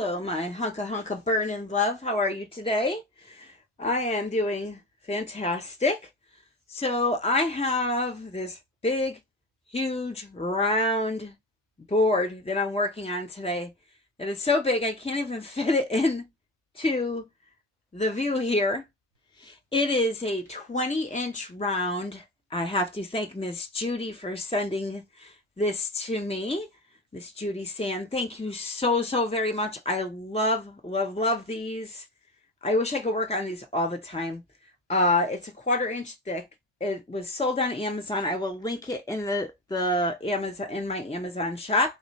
Hello, my hunka burnin' love. How are you today? I am doing fantastic. So I have this big, huge, round board that I'm working on today. It is so big I can't even fit it in to the view here. It is a 20-inch round. I have to thank Miss Judy for sending this to me. Miss Judy Sand, thank you so very much. I love these. I wish I could work on these all the time. It's a 1/4 inch thick. It was sold on Amazon. I will link it in the Amazon, in my Amazon shop.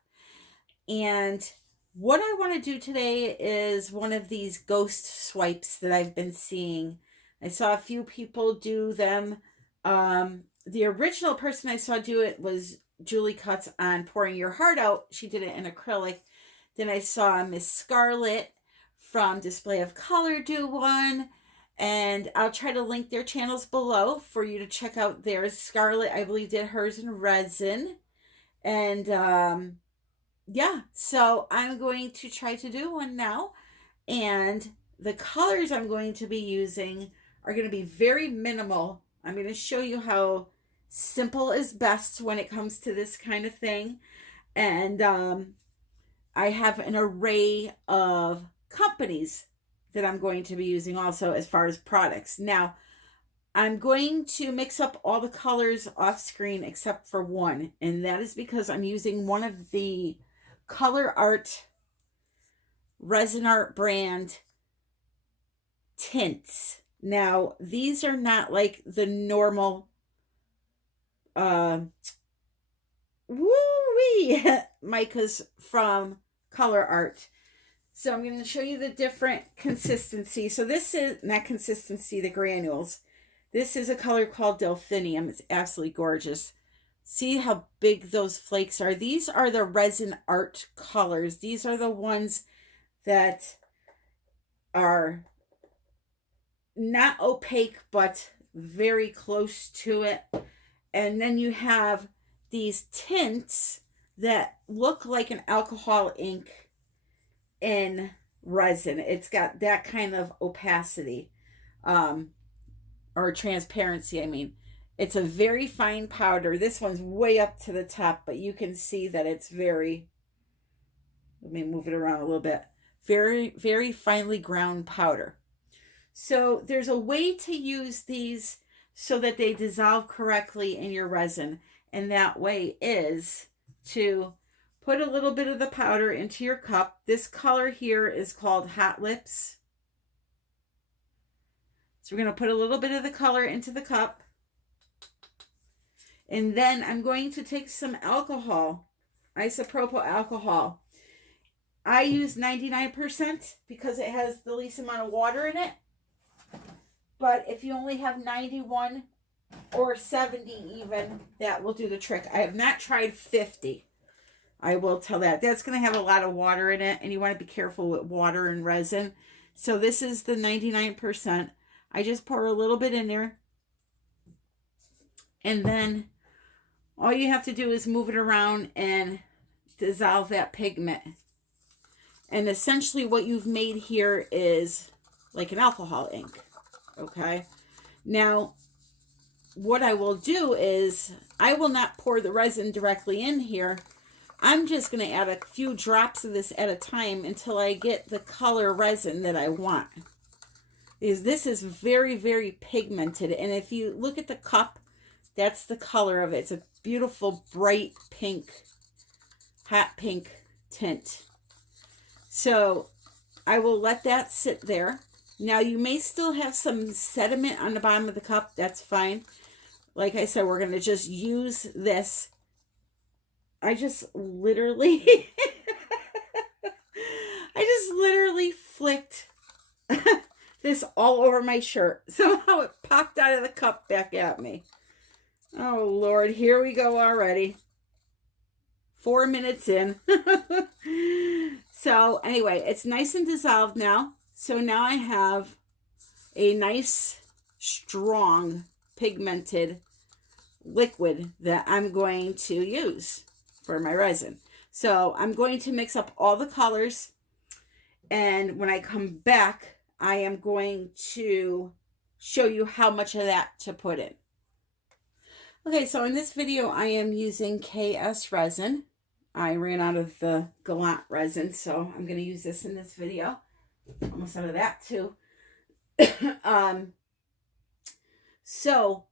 And what I want to do today is one of these ghost swipes that I've been seeing. I saw a few people do them. The original person I saw do it was Julie Cuts on Pouring Your Heart Out. She did it in acrylic. Then I saw Miss Scarlett from Display of Color do one. And I'll try to link their channels below for you to check out theirs. Scarlett, I believe, did hers in resin. And yeah, so I'm going to try to do one now. And the colors I'm going to be using are going to be very minimal. I'm going to show you how simple is best when it comes to this kind of thing. And I have an array of companies that I'm going to be using also as far as products. Now, I'm going to mix up all the colors off screen except for one, and that is because I'm using one of the Color Art Resin Art brand tints. Now, these are not like the normal woo-wee micas from Color Art. So I'm going to show you the different consistency. So this is not consistency, the granules. This is a color called Delphinium. It's absolutely gorgeous. See how big those flakes are? These are the Resin Art colors. These are the ones that are not opaque, but very close to it. And then you have these tints that look like an alcohol ink in resin. It's got that kind of opacity, or transparency, I mean. It's a very fine powder. This one's way up to the top, but you can see that it's very, let me move it around a little bit, very finely ground powder. So there's a way to use these so that they dissolve correctly in your resin. And that way is to put a little bit of the powder into your cup. This color here is called Hot Lips. So we're going to put a little bit of the color into the cup. And then I'm going to take some alcohol, isopropyl alcohol. I use 99% because it has the least amount of water in it. But if you only have 91 or 70 even, that will do the trick. I have not tried 50. I will tell that. That's going to have a lot of water in it, and you want to be careful with water and resin. So this is the 99%. I just pour a little bit in there. And then all you have to do is move it around and dissolve that pigment. And essentially what you've made here is like an alcohol ink. Okay. Now, what I will do is I will not pour the resin directly in here. I'm just going to add a few drops of this at a time until I get the color resin that I want. Because this is very pigmented. And if you look at the cup, that's the color of it. It's a beautiful, bright pink, hot pink tint. So I will let that sit there. Now, you may still have some sediment on the bottom of the cup. That's fine. Like I said, we're going to just use this. I just literally, flicked this all over my shirt. Somehow it popped out of the cup back at me. Oh, Lord, here we go already. 4 minutes in. So, anyway, it's nice and dissolved now. So now I have a nice, strong, pigmented liquid that I'm going to use for my resin. So I'm going to mix up all the colors. And when I come back, I am going to show you how much of that to put in. Okay, so in this video, I am using KS resin. I ran out of the Gallant resin, so I'm going to use this in this video. Almost out of that too. So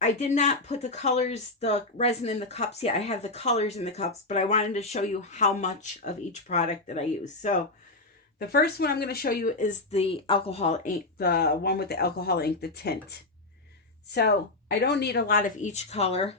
I did not put the resin in the cups yet. I have the colors in the cups, but I wanted to show you how much of each product that I use. So the first one I'm going to show you is the alcohol ink, the one with the alcohol ink, the tint. So I don't need a lot of each color.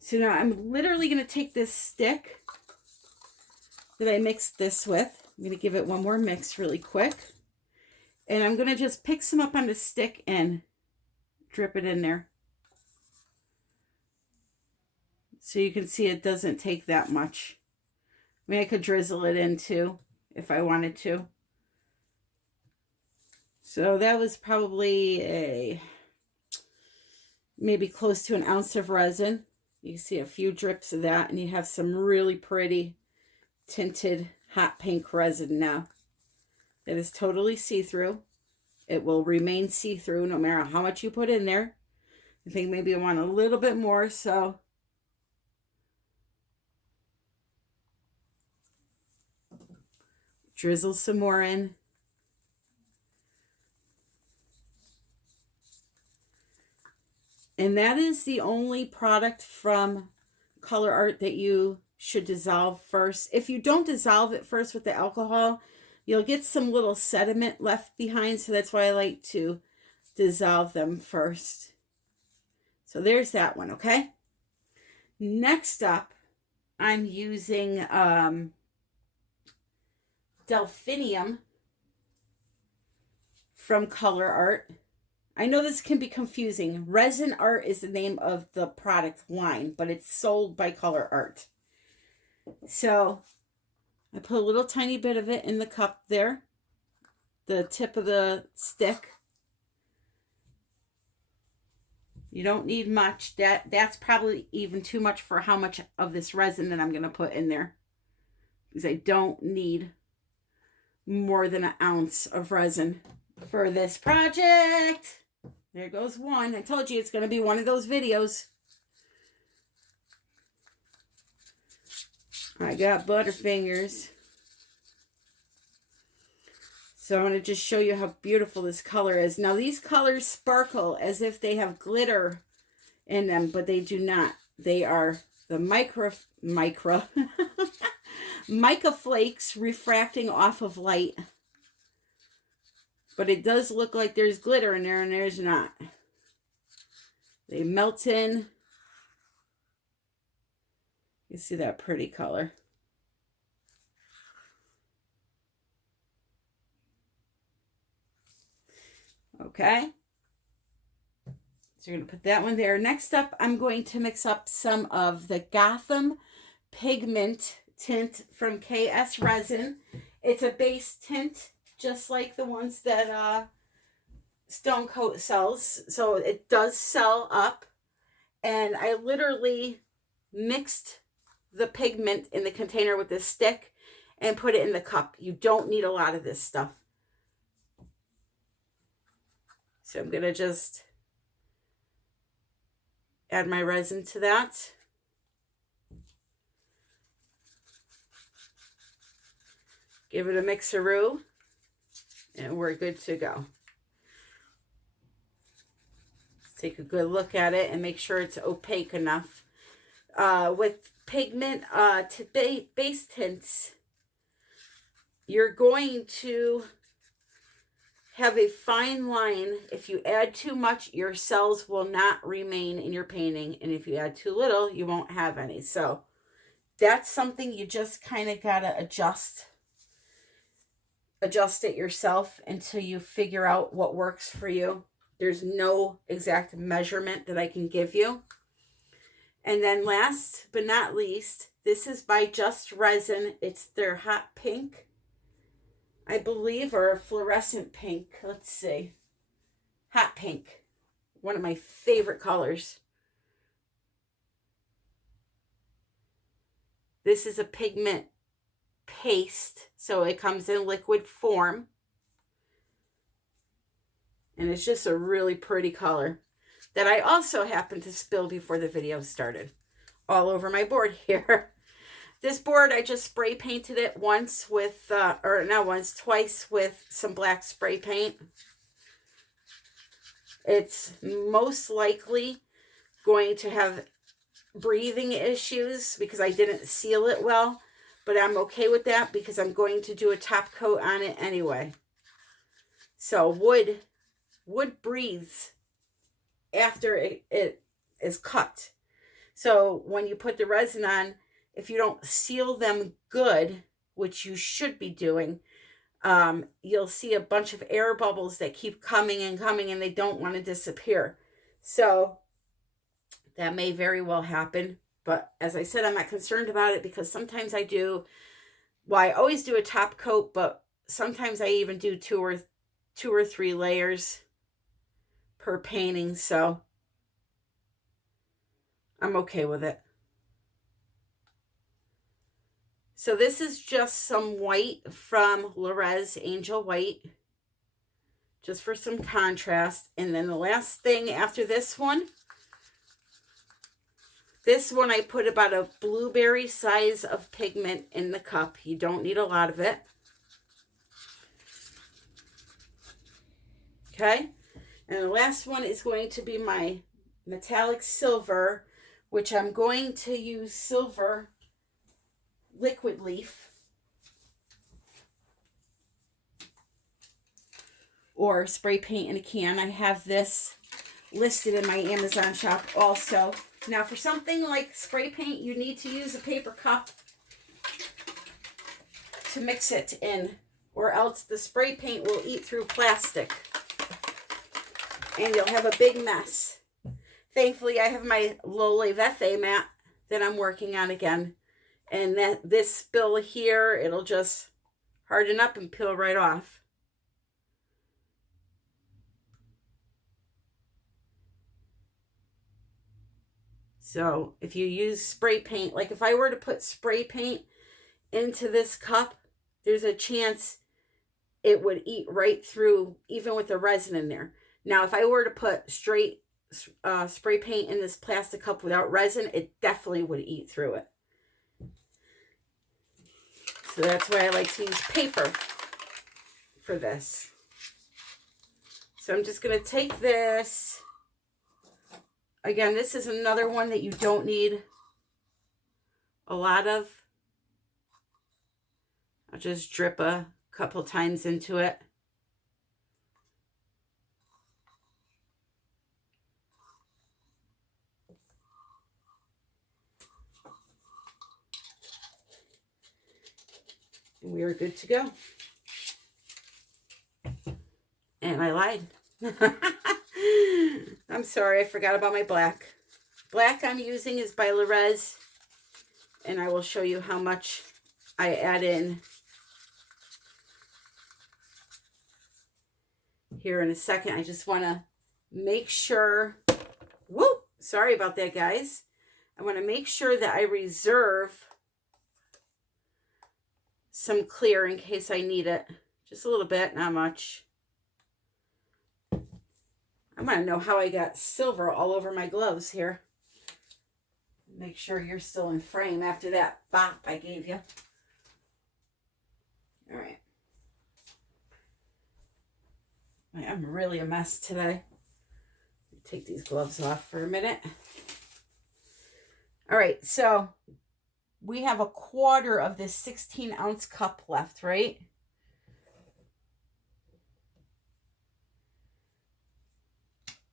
So now I'm literally going to take this stick that I mixed this with. I'm going to give it one more mix really quick. And I'm going to just pick some up on the stick and drip it in there. So you can see it doesn't take that much. I mean, I could drizzle it in too if I wanted to. So that was probably maybe close to an ounce of resin. You can see a few drips of that, and you have some really pretty tinted hot pink resin now. It is totally see-through. It will remain see-through no matter how much you put in there. I think maybe I want a little bit more, so drizzle some more in. And that is the only product from Color Art that you should dissolve first. If you don't dissolve it first with the alcohol, you'll get some little sediment left behind. So that's why I like to dissolve them first. So there's that one, okay? Next up, I'm using Delphinium from Color Art. I know this can be confusing. Resin Art is the name of the product line, but it's sold by Color Art. So I put a little tiny bit of it in the cup there, the tip of the stick. You don't need much. That's probably even too much for how much of this resin that I'm going to put in there, because I don't need more than an ounce of resin for this project. There goes one. I told you it's going to be one of those videos. I got Butterfingers. So I'm going to just show you how beautiful this color is. Now these colors sparkle as if they have glitter in them, but they do not. They are the mica flakes refracting off of light. But it does look like there's glitter in there, and there's not. They melt in. You see that pretty color. Okay. So you're going to put that one there. Next up, I'm going to mix up some of the Gotham Pigment tint from KS Resin. It's a base tint, just like the ones that Stone Coat sells. So it does sell up. And I literally mixed the pigment in the container with this stick and put it in the cup. You don't need a lot of this stuff. So I'm going to just add my resin to that. Give it a mixeroo, and we're good to go. Let's take a good look at it and make sure it's opaque enough. With pigment base tints, you're going to have a fine line. If you add too much, your cells will not remain in your painting. And if you add too little, you won't have any. So that's something you just kind of got to adjust it yourself until you figure out what works for you. There's no exact measurement that I can give you. And then last but not least, this is by Just Resin. It's their hot pink. I believe, or a fluorescent pink. Let's see. Hot pink. One of my favorite colors. This is a pigment paste, so it comes in liquid form. And it's just a really pretty color that I also happened to spill before the video started all over my board here. This board, I just spray painted it once with, or not once, twice with some black spray paint. It's most likely going to have breathing issues because I didn't seal it well, but I'm okay with that because I'm going to do a top coat on it anyway. So wood breathes after it is cut. So when you put the resin on, if you don't seal them good, which you should be doing, you'll see a bunch of air bubbles that keep coming and coming and they don't want to disappear. So that may very well happen. But as I said, I'm not concerned about it because sometimes I do, well, I always do a top coat, but sometimes I even do two or three layers per painting. So I'm okay with it. So this is just some white from Resin Angel White, just for some contrast. And then the last thing after this one I put about a blueberry size of pigment in the cup. You don't need a lot of it. Okay. And the last one is going to be my metallic silver, which I'm going to use silver liquid leaf or spray paint in a can. I have this listed in my Amazon shop also. Now for something like spray paint, you need to use a paper cup to mix it in, or else the spray paint will eat through plastic and you'll have a big mess. Thankfully, I have my Lole Vefe mat that I'm working on again. And that this spill here, it'll just harden up and peel right off. So if you use spray paint, like if I were to put spray paint into this cup, there's a chance it would eat right through, even with the resin in there. Now, if I were to put straight spray paint in this plastic cup without resin, it definitely would eat through it. So that's why I like to use paper for this. So I'm just going to take this. Again, this is another one that you don't need a lot of. I'll just drip a couple times into it. And we are good to go. And I lied. I'm sorry, I forgot about my black. Black I'm using is by Resin, and I will show you how much I add in here in a second. I just want to make sure, whoop, sorry about that, guys. I want to make sure that I reserve some clear in case I need it. Just a little bit, not much. I want to know how I got silver all over my gloves here. Make sure you're still in frame after that bop I gave you. All right. I'm really a mess today. Take these gloves off for a minute. All right, so we have a quarter of this 16-ounce cup left, right?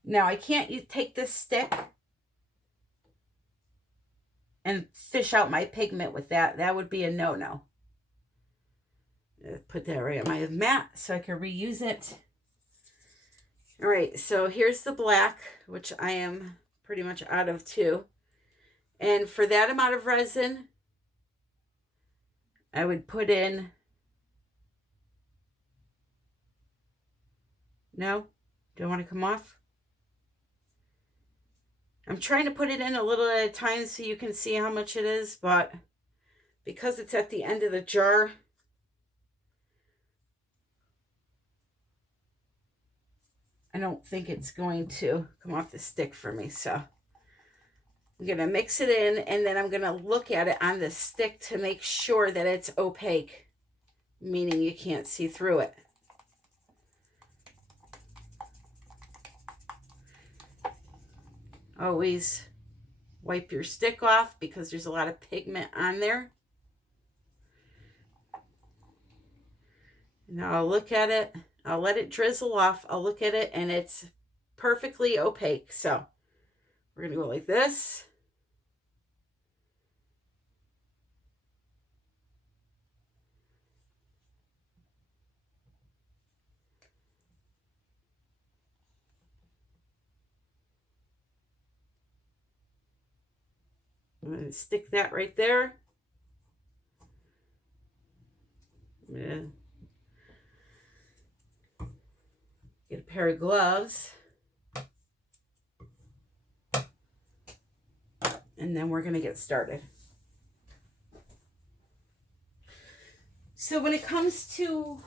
Now, I can't take this stick and fish out my pigment with that. That would be a no-no. Put that right on my mat so I can reuse it. All right, so here's the black, which I am pretty much out of too. And for that amount of resin, I would put in No? Don't want to come off? I'm trying to put it in a little at a time so you can see how much it is, but because it's at the end of the jar, I don't think it's going to come off the stick for me. So I'm going to mix it in, and then I'm going to look at it on the stick to make sure that it's opaque, meaning you can't see through it. Always wipe your stick off because there's a lot of pigment on there. Now I'll look at it. I'll let it drizzle off. I'll look at it and it's perfectly opaque. So we're going to go like this. I'm going to stick that right there. Yeah. Get a pair of gloves. And then we're going to get started. So when it comes to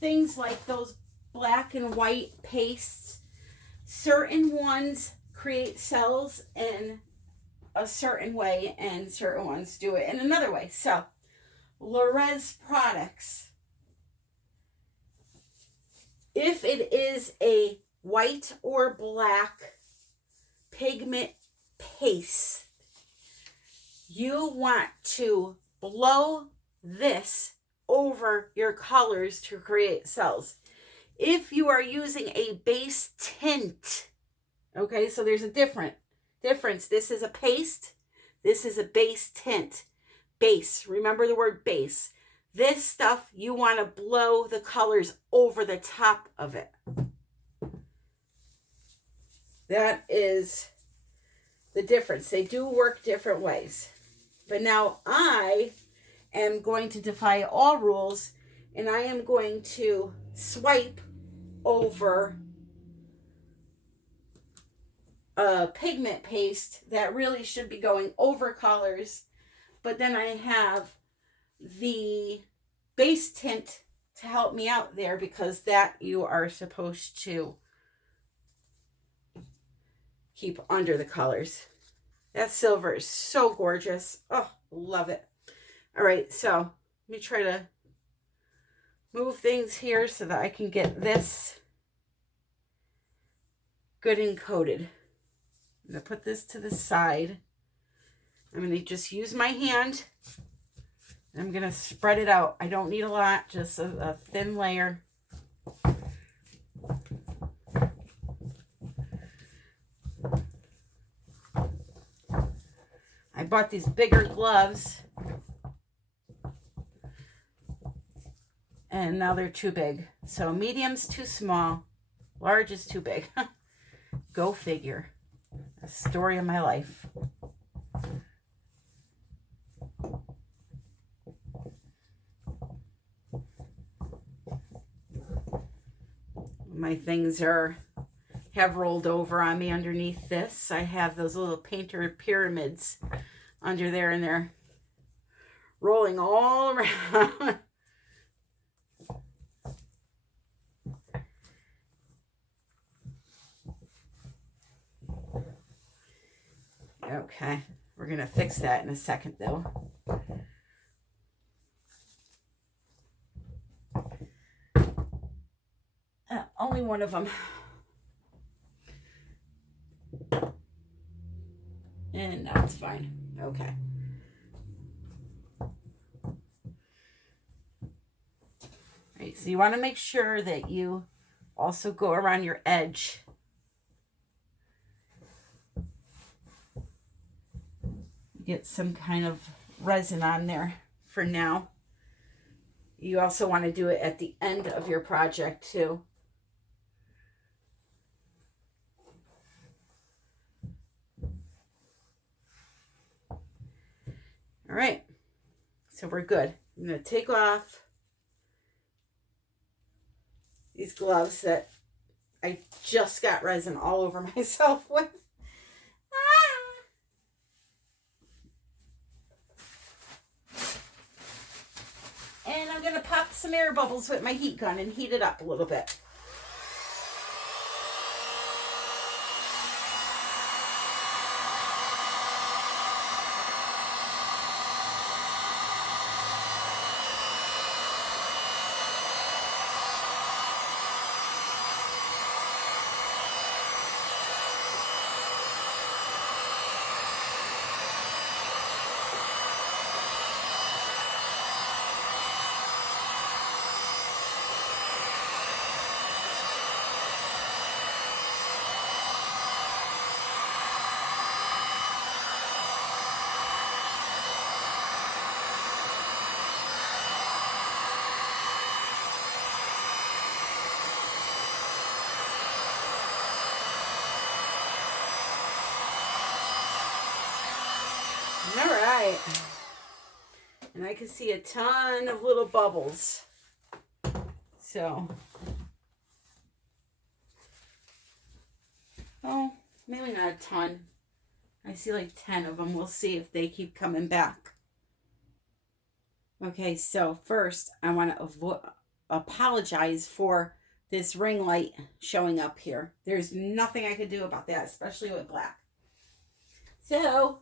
things like those black and white pastes, certain ones create cells in a certain way and certain ones do it in another way. So Resin products, if it is a white or black pigment paste, you want to blow this over your colors to create cells. If you are using a base tint, okay, so there's a difference. This is a paste. This is a base tint. Base. Remember the word base. This stuff, you want to blow the colors over the top of it. That is the difference. They do work different ways. But now I am going to defy all rules, and I am going to swipe over a pigment paste that really should be going over colors, but then I have the base tint to help me out there because that you are supposed to keep under the colors. That silver is so gorgeous. Oh, love it. All right, so let me try to move things here so that I can get this good and coated. I'm going to put this to the side. I'm going to just use my hand. I'm going to spread it out. I don't need a lot, just a thin layer. I bought these bigger gloves, and now they're too big. So medium's too small, large is too big. Go figure. A story of my life. My things have rolled over on me underneath this. I have those little painter pyramids under there, and they're rolling all around. Okay, we're going to fix that in a second, though. Only one of them. And that's fine. Okay. All right, so you want to make sure that you also go around your edge. Get some kind of resin on there for now. You also want to do it at the end of your project too. All right, so we're good. I'm going to take off these gloves that I just got resin all over myself with. And I'm going to pop some air bubbles with my heat gun and heat it up a little bit. All right. And I can see a ton of little bubbles. So, oh, maybe not a ton. I see like 10 of them. We'll see if they keep coming back. Okay, so first I want to apologize for this ring light showing up here. There's nothing I could do about that, especially with black. So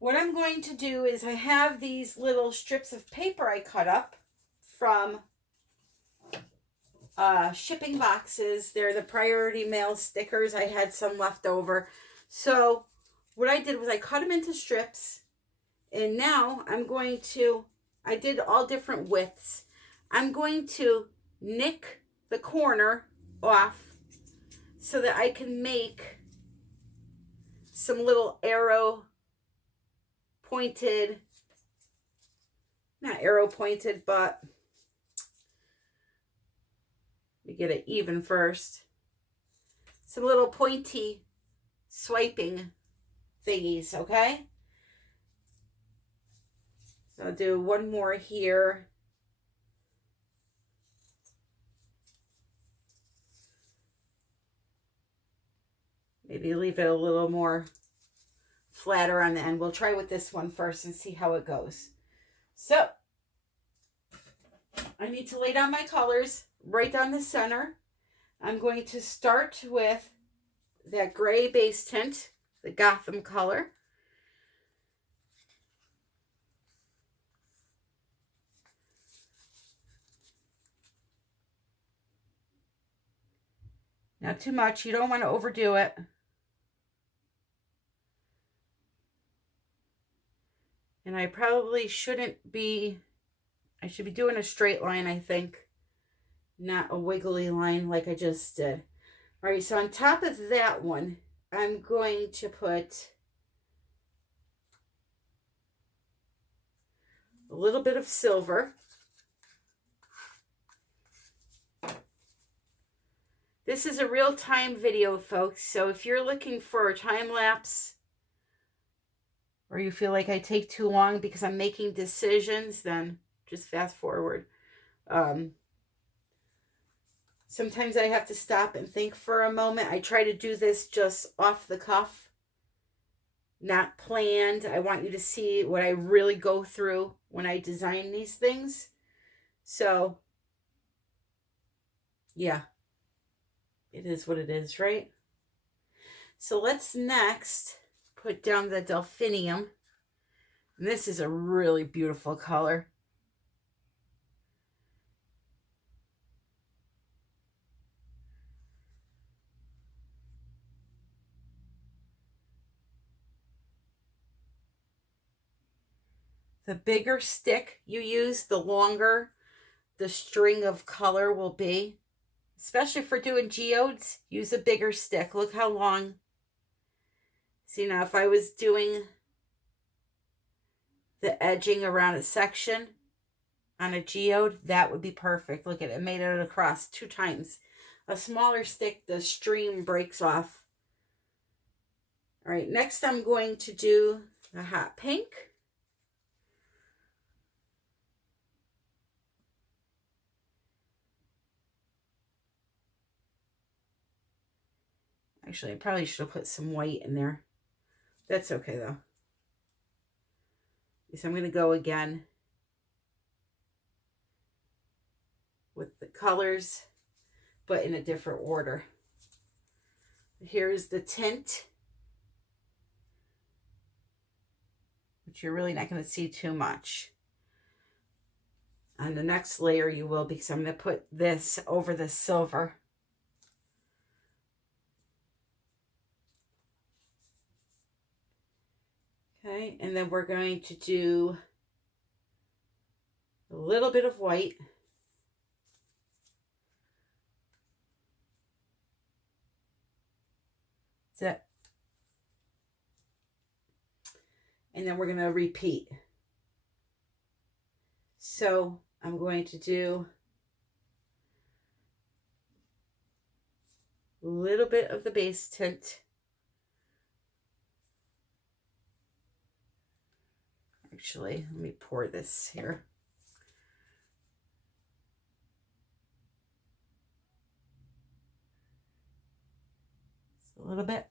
what I'm going to do is I have these little strips of paper I cut up from shipping boxes. They're the priority mail stickers. I had some left over. So what I did was I cut them into strips, and now I'm going to, I did all different widths. I'm going to nick the corner off so that I can make some little arrow pointed, not arrow pointed, but let me get it even first. Some little pointy swiping thingies, okay? So I'll do one more here. Maybe leave it a little more flatter on the end. We'll try with this one first and see how it goes. So I need to lay down my colors right down the center. I'm going to start with that gray base tint, the Gotham color. Not too much. You don't want to overdo it. And I probably shouldn't be, I should be doing a straight line, I think, not a wiggly line like I just did. All right, so on top of that one, I'm going to put a little bit of silver. This is a real-time video, folks, so if you're looking for a time-lapse or you feel like I take too long because I'm making decisions, then just fast forward. Sometimes I have to stop and think for a moment. I try to do this just off the cuff, not planned. I want you to see what I really go through when I design these things. So, yeah, it is what it is, right? So let's next put down the delphinium. And this is a really beautiful color. The bigger stick you use, the longer the string of color will be. Especially for doing geodes, use a bigger stick. Look how long. See, now if I was doing the edging around a section on a geode, that would be perfect. Look at it, made it across 2 times. A smaller stick, the stream breaks off. All right, next I'm going to do the hot pink. Actually, I probably should have put some white in there. That's okay though. So I'm going to go again with the colors, but in a different order. Here's the tint, which you're really not going to see too much. On the next layer you will, because I'm going to put this over the silver. Okay, and then we're going to do a little bit of white. That's it. And then we're going to repeat. So I'm going to do a little bit of the base tint. Actually, let me pour this here. Just a little bit.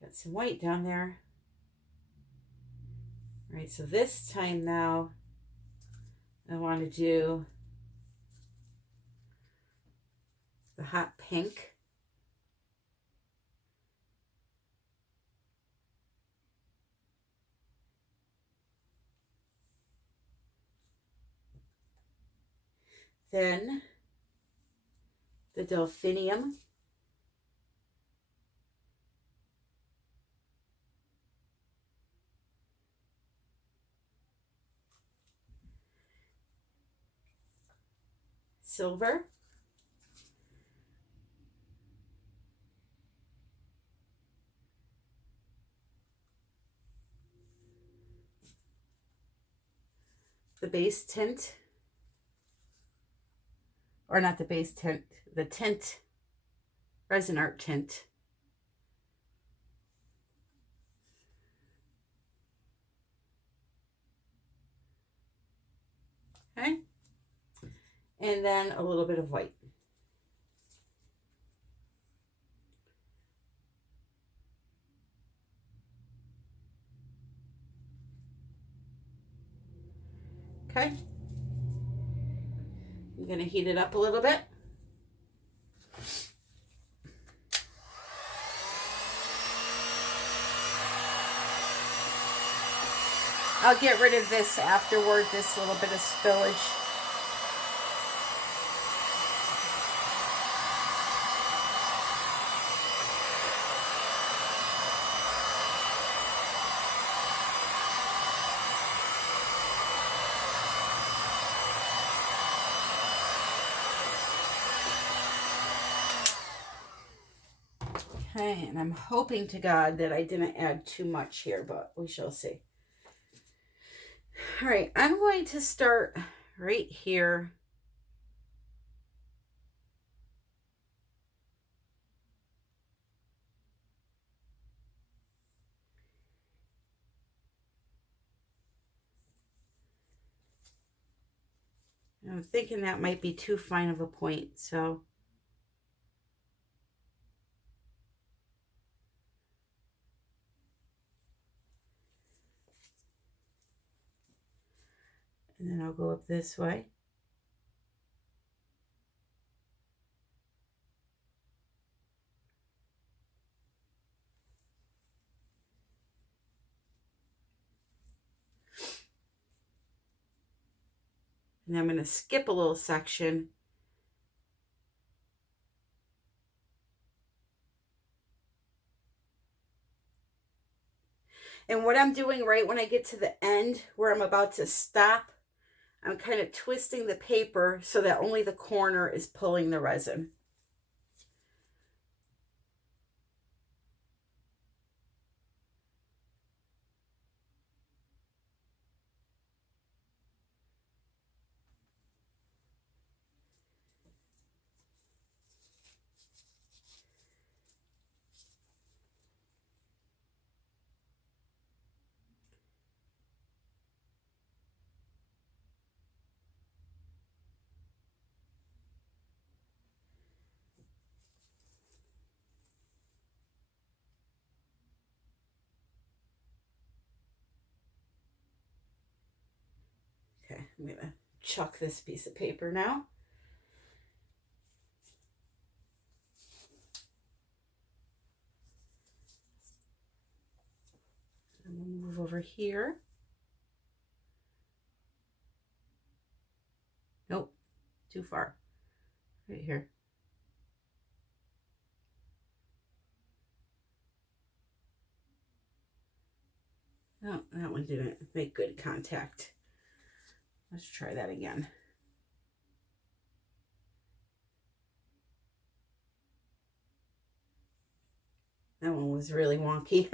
Got some white down there. All right, so this time now, I want to do the hot pink. Then the delphinium. Silver. The base tint. Or not the base tint, the tint, Resin Art tint. Okay. And then a little bit of white. Okay. I'm going to heat it up a little bit. I'll get rid of this afterward, this little bit of spillage. Okay, and I'm hoping to God that I didn't add too much here, but we shall see. All right, I'm going to start right here. I'm thinking that might be too fine of a point, so and then I'll go up this way. And I'm going to skip a little section. And what I'm doing right when I get to the end where I'm about to stop, I'm kind of twisting the paper so that only the corner is pulling the resin. I'm going to chuck this piece of paper now. And we'll move over here. Nope, too far. Right here. No, that one didn't make good contact. Let's try that again. That one was really wonky.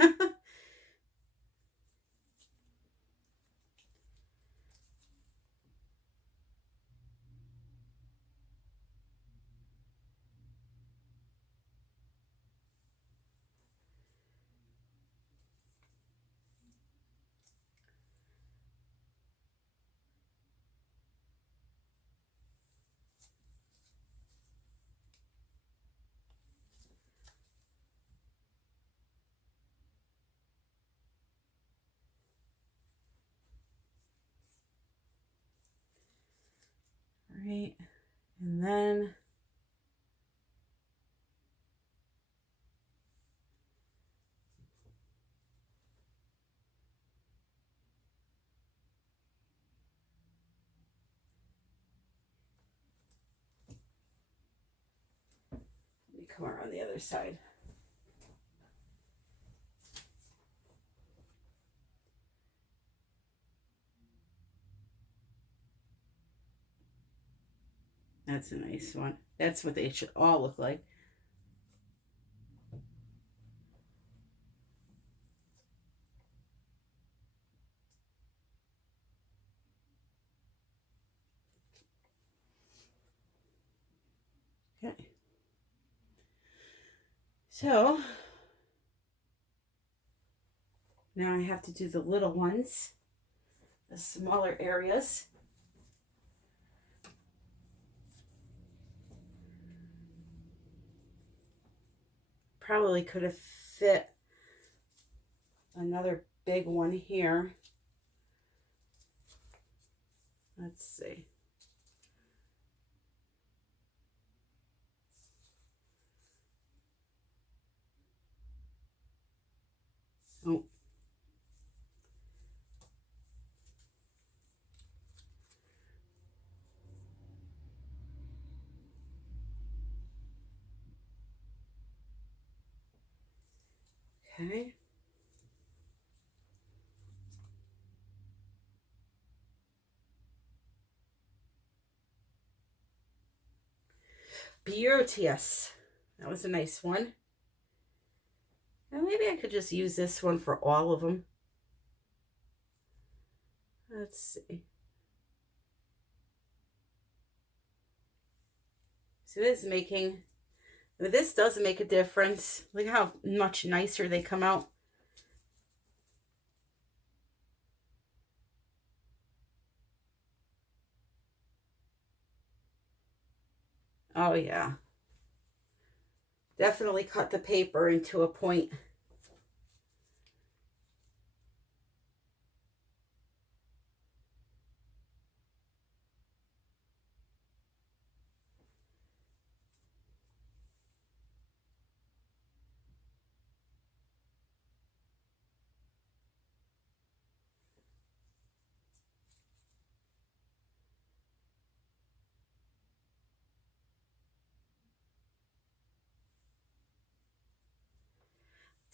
Right, and then let me come around the other side. That's a nice one. That's what they should all look like. Okay. So now I have to do the little ones, the smaller areas. Probably could have fit another big one here. Let's see. Oh. Okay. Beauteous. That was a nice one. And maybe I could just use this one for all of them. Let's see. So this does make a difference. Look how much nicer they come out. Oh yeah. Definitely cut the paper into a point.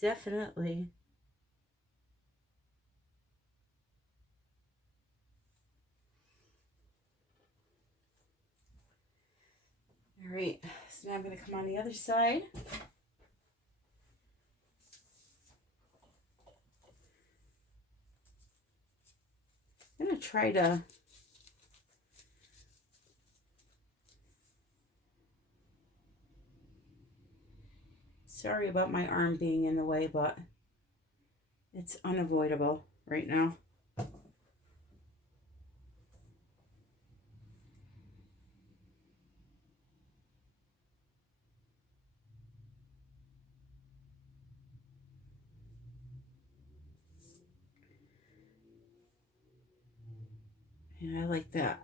Definitely. All right, so now I'm going to come on the other side. I'm going to try to sorry about my arm being in the way, but it's unavoidable right now. And I like that.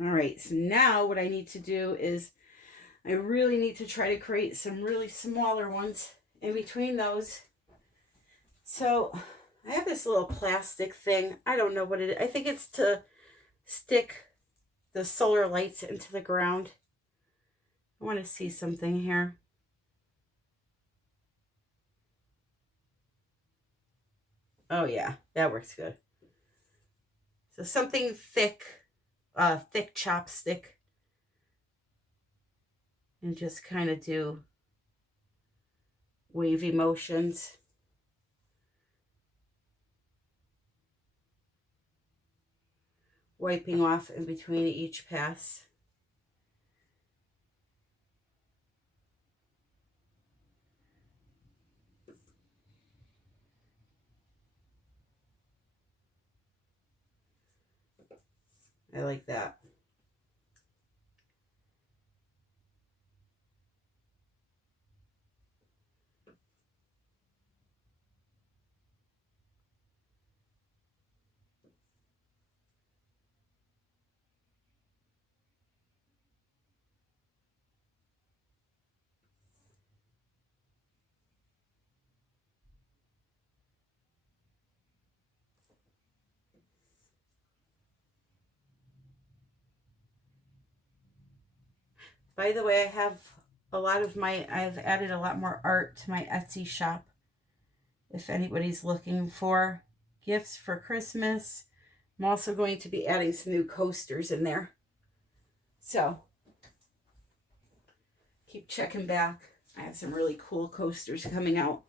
All right, so now what I need to do is I really need to try to create some really smaller ones in between those. So I have this little plastic thing. I don't know what it is. I think it's to stick the solar lights into the ground. I want to see something here. Oh yeah, that works good. So something thick, thick chopstick. And just kind of do wavy motions. Wiping off in between each pass. I like that. By the way, I've added a lot more art to my Etsy shop. If anybody's looking for gifts for Christmas, I'm also going to be adding some new coasters in there. So keep checking back. I have some really cool coasters coming out.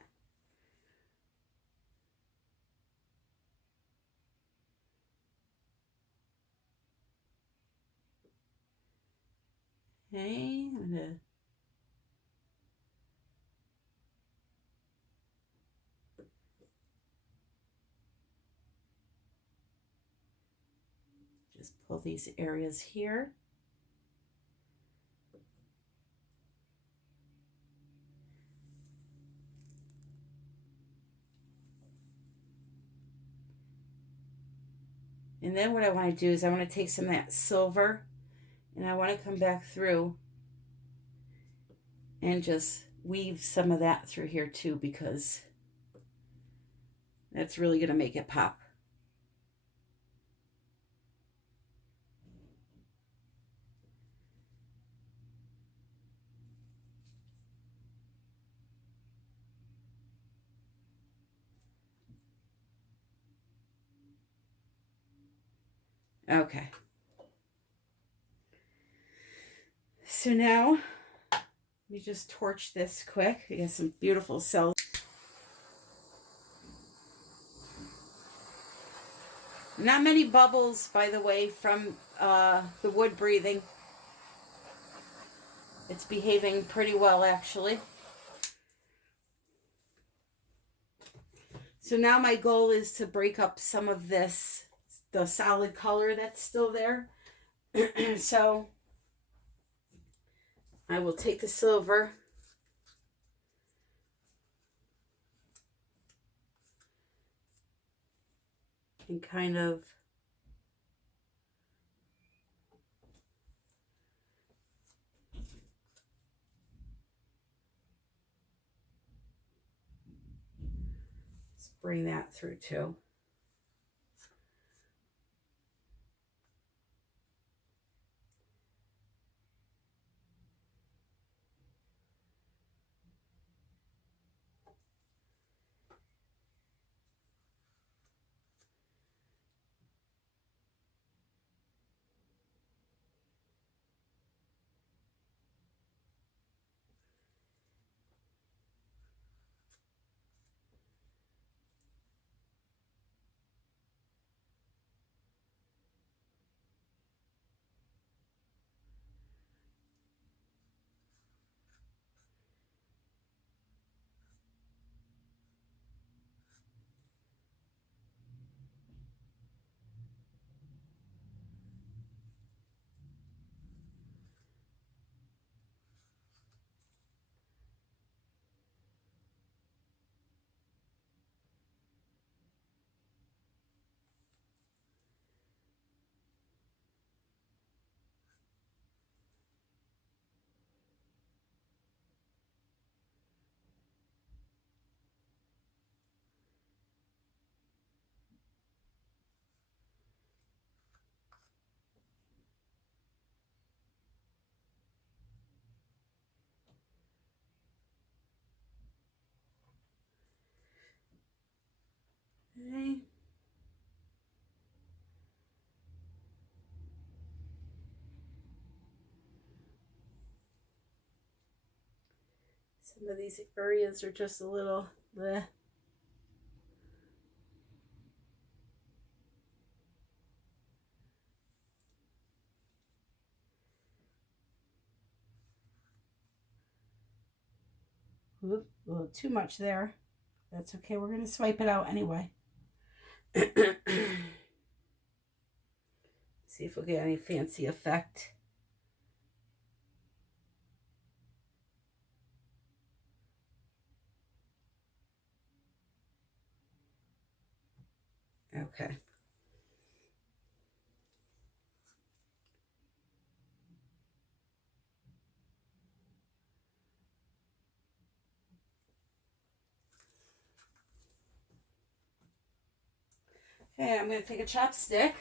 Okay, I'm gonna just pull these areas here. And then what I want to do is I want to take some of that silver and I want to come back through and just weave some of that through here too, because that's really going to make it pop. Okay. So now, let me just torch this quick. We got some beautiful cells. Not many bubbles, by the way, from the wood breathing. It's behaving pretty well, actually. So now my goal is to break up some of this, the solid color that's still there. So I will take the silver and kind of bring that through too. Some of these areas are just a little bleh. Oop, a little too much there. That's okay. We're going to swipe it out anyway. See if we'll get any fancy effect. Okay. Okay, I'm going to take a chopstick.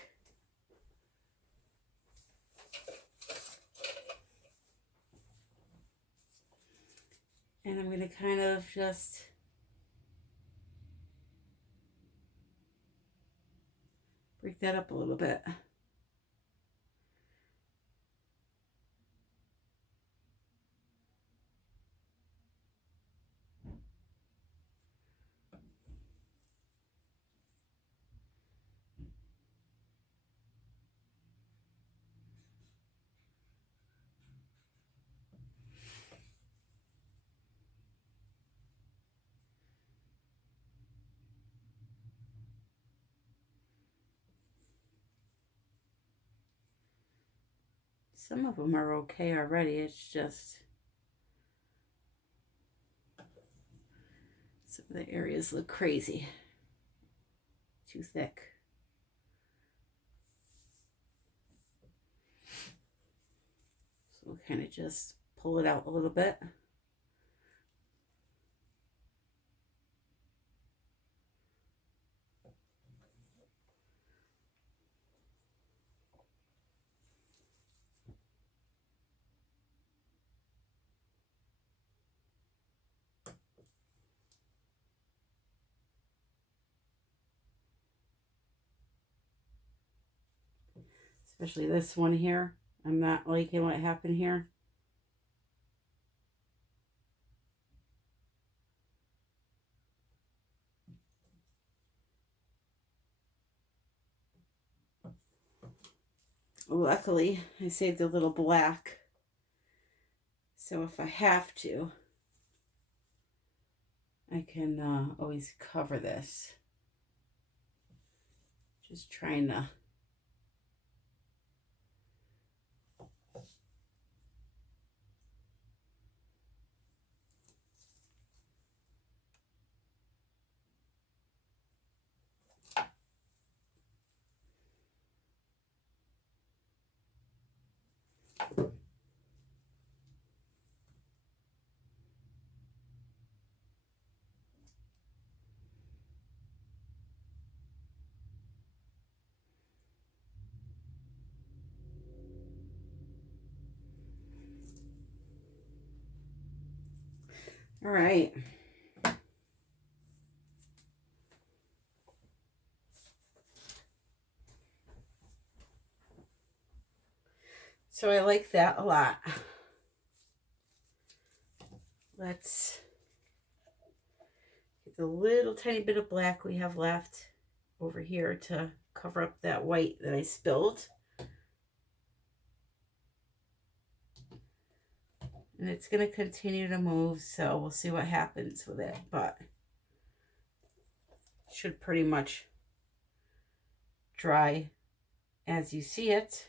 And I'm going to kind of just break that up a little bit. Some of them are okay already. It's just some of the areas look crazy. Too thick. So we'll kind of just pull it out a little bit. Especially this one here. I'm not liking what happened here. Luckily, I saved a little black. So if I have to, I can always cover this. Just trying to all right. So I like that a lot. Let's get the little tiny bit of black we have left over here to cover up that white that I spilled. And it's going to continue to move, so we'll see what happens with it, but it should pretty much dry as you see it.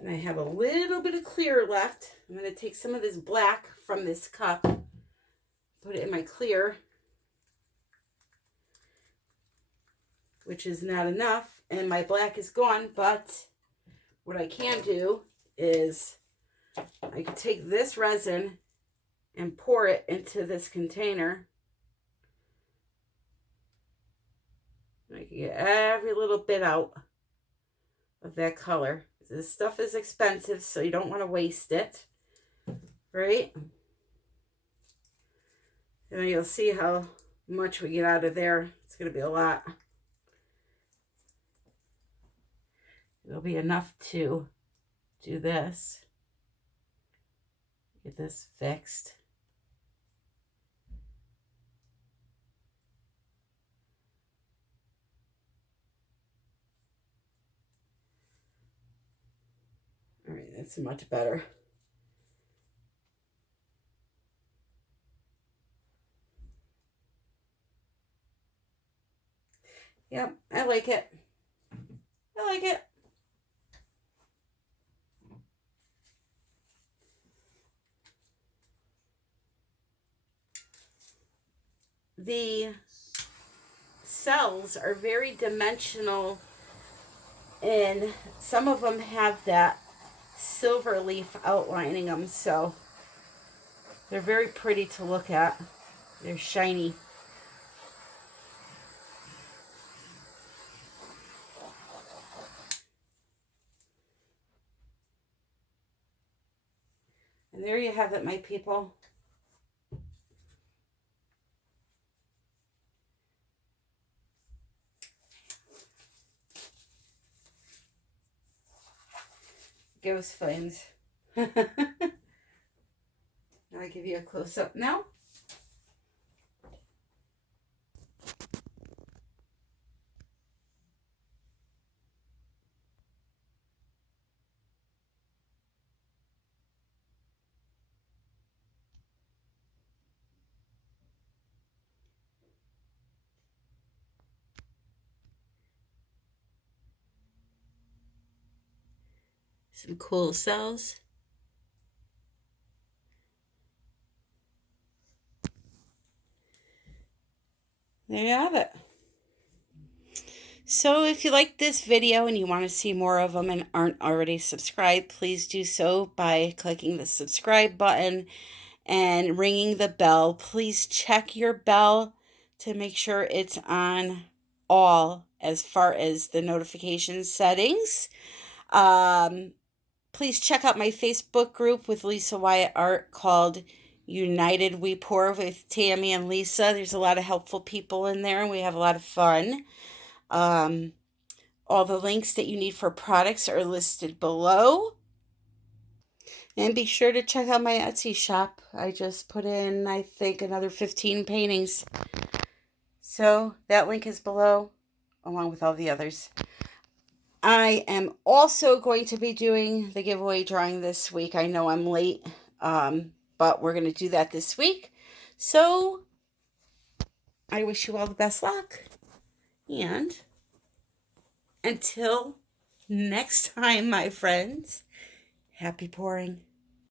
And I have a little bit of clear left. I'm going to take some of this black from this cup, put it in my clear, which is not enough, and my black is gone. But what I can do is I can take this resin and pour it into this container. I can get every little bit out of that color. This stuff is expensive, so you don't want to waste it, right? And you'll see how much we get out of there. It's going to be a lot. It'll be enough to do this. Get this fixed. All right, that's much better. Yep, I like it. I like it. The cells are very dimensional, and some of them have that silver leaf outlining them, so they're very pretty to look at. They're shiny. And there you have it, my people. Ghost flames. Now I give you a close-up now. Some cool cells. There you have it. So if you like this video and you want to see more of them and aren't already subscribed, please do so by clicking the subscribe button and ringing the bell. Please check your bell to make sure it's on all as far as the notification settings. Please check out my Facebook group with Lisa Wyatt Art called United We Pour with Tammy and Lisa. There's a lot of helpful people in there, and we have a lot of fun. All the links that you need for products are listed below. And be sure to check out my Etsy shop. I just put in, I think, another 15 paintings. So that link is below, along with all the others. I am also going to be doing the giveaway drawing this week. I know I'm late, but we're going to do that this week. So I wish you all the best luck. And until next time, my friends, happy pouring.